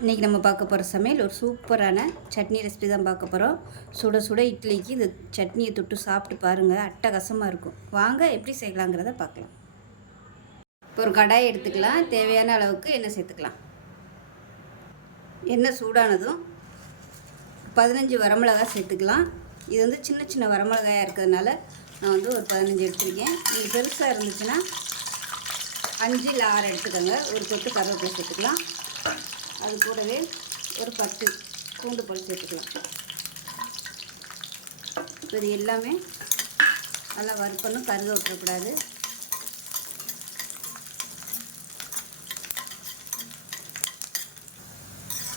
இன்றைக்கி நம்ம பார்க்க போகிற சமையல் ஒரு சூப்பரான சட்னி ரெசிபி தான் பார்க்க போகிறோம். சுட சுட இட்லிக்கு இந்த சட்னியை தொட்டு சாப்பிட்டு பாருங்கள், அட்டகாசமாக இருக்கும். வாங்க எப்படி செய்யலாங்கிறத பார்க்கலாம். இப்போ ஒரு கடாயை எடுத்துக்கலாம். தேவையான அளவுக்கு எண்ணெய் சேர்த்துக்கலாம். எண்ணெய் சூடானதும் 15 வரமிளகாய் சேர்த்துக்கலாம். இது வந்து சின்ன சின்ன வரமிளகாயாக இருக்கிறதுனால நான் வந்து ஒரு 15 எடுத்துருக்கேன். இது பெருசாக இருந்துச்சுன்னா 5 இல்லை 6 எடுத்துக்கோங்க. ஒரு கொத்து கருவேப்பிலை சேர்த்துக்கலாம். அது கூடவே ஒரு 10 பூண்டு பல் சேர்த்துக்கலாம். இப்போ இது எல்லாமே நல்லா வறுக்கணும், கருக விட்டுறக்கூடாது.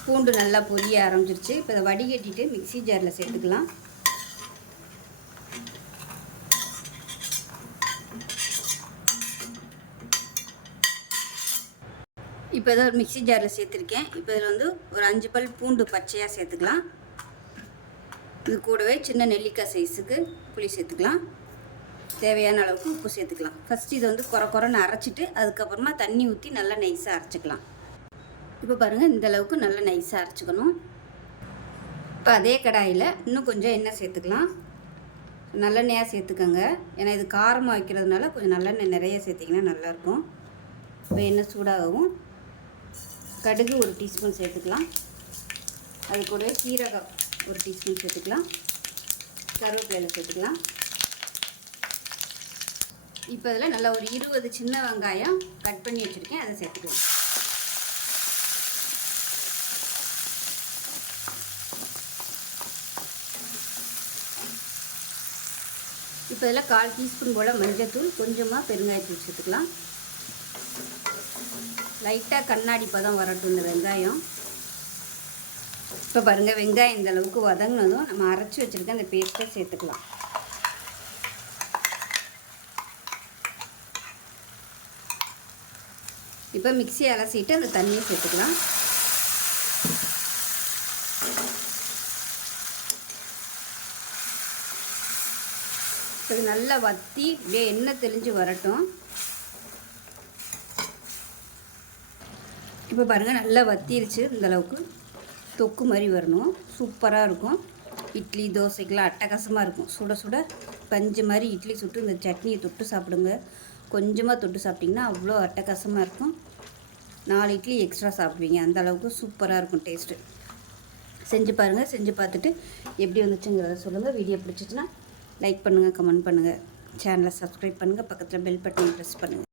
பூண்டு நல்லா பொரிய ஆரம்பிச்சிருச்சு. இப்போ இதை வடிகட்டிட்டு மிக்ஸி ஜாரில் சேர்த்துக்கலாம். இப்போ இதை ஒரு மிக்ஸி ஜாரில் சேர்த்துருக்கேன். இப்போ இதில் வந்து ஒரு 5 பல் பூண்டு பச்சையாக சேர்த்துக்கலாம். இது கூடவே சின்ன நெல்லிக்காய் சைஸுக்கு புளி சேர்த்துக்கலாம். தேவையான அளவுக்கு உப்பு சேர்த்துக்கலாம். ஃபஸ்ட்டு இதை வந்து குறைன்னு அரைச்சிட்டு அதுக்கப்புறமா தண்ணி ஊற்றி நல்லா நைஸாக அரைச்சிக்கலாம். இப்போ பாருங்கள், இந்த அளவுக்கு நல்லா நைஸாக அரைச்சிக்கணும். இப்போ அதே கடாயில் இன்னும் கொஞ்சம் எண்ணெய் சேர்த்துக்கலாம். நல்லெண்ணெயாக சேர்த்துக்கோங்க. ஏன்னா இது காரமாக வைக்கிறதுனால கொஞ்சம் நல்லெண்ணெய் நிறைய சேர்த்திங்கன்னா நல்லாயிருக்கும். இப்போ எண்ணெய் சூடாகவும் கடுகு 1 டீஸ்பூன் சேர்த்துக்கலாம். அது கூடவே சீரகம் 1 டீஸ்பூன் சேர்த்துக்கலாம். கருவேப்பிலையில் சேர்த்துக்கலாம். இப்போ இதில் நல்லா ஒரு 20 சின்ன வெங்காயம் கட் பண்ணி வச்சுருக்கேன், அதை சேர்த்துக்கலாம். இப்போ இதில் 1/4 டீஸ்பூன் போல் மஞ்சள்தூள், கொஞ்சமாக பெருங்காயத்தூள் சேர்த்துக்கலாம். லைட்டாக கண்ணாடி பதம் வரட்டும் இந்த வெங்காயம். இப்போ பாருங்கள், வெங்காயம் இந்த அளவுக்கு வதங்கினதும் நம்ம அரைச்சி வச்சுருக்க அந்த பேஸ்ட்டை சேர்த்துக்கலாம். இப்போ மிக்ஸி அலசிட்டு அந்த தண்ணியை சேர்த்துக்கலாம். இது நல்லா வற்றி அப்படியே எண்ணெய் தெளிஞ்சு வரட்டும். இப்போ பாருங்கள், நல்லா வத்திருச்சு. இந்தளவுக்கு தொக்கு மாதிரி வரணும். சூப்பராக இருக்கும். இட்லி தோசைக்கெலாம் அட்டகாசமாக இருக்கும். சுட சுட பஞ்சு மாதிரி இட்லி சுட்டு இந்த சட்னியை தொட்டு சாப்பிடுங்க. கொஞ்சமாக தொட்டு சாப்பிட்டிங்கன்னா அவ்வளோ அட்டகாசமாக இருக்கும். 4 இட்லி எக்ஸ்ட்ரா சாப்பிடுவீங்க. அந்தளவுக்கு சூப்பராக இருக்கும் டேஸ்ட்டு. செஞ்சு பாருங்கள். செஞ்சு பார்த்துட்டு எப்படி வந்துச்சுங்கிறத சொல்லுங்கள். வீடியோ பிடிச்சிச்சுன்னா லைக் பண்ணுங்கள், கமெண்ட் பண்ணுங்கள், சேனலை சப்ஸ்கிரைப் பண்ணுங்கள், பக்கத்தில் பெல் பட்டனை ப்ரெஸ் பண்ணுங்கள்.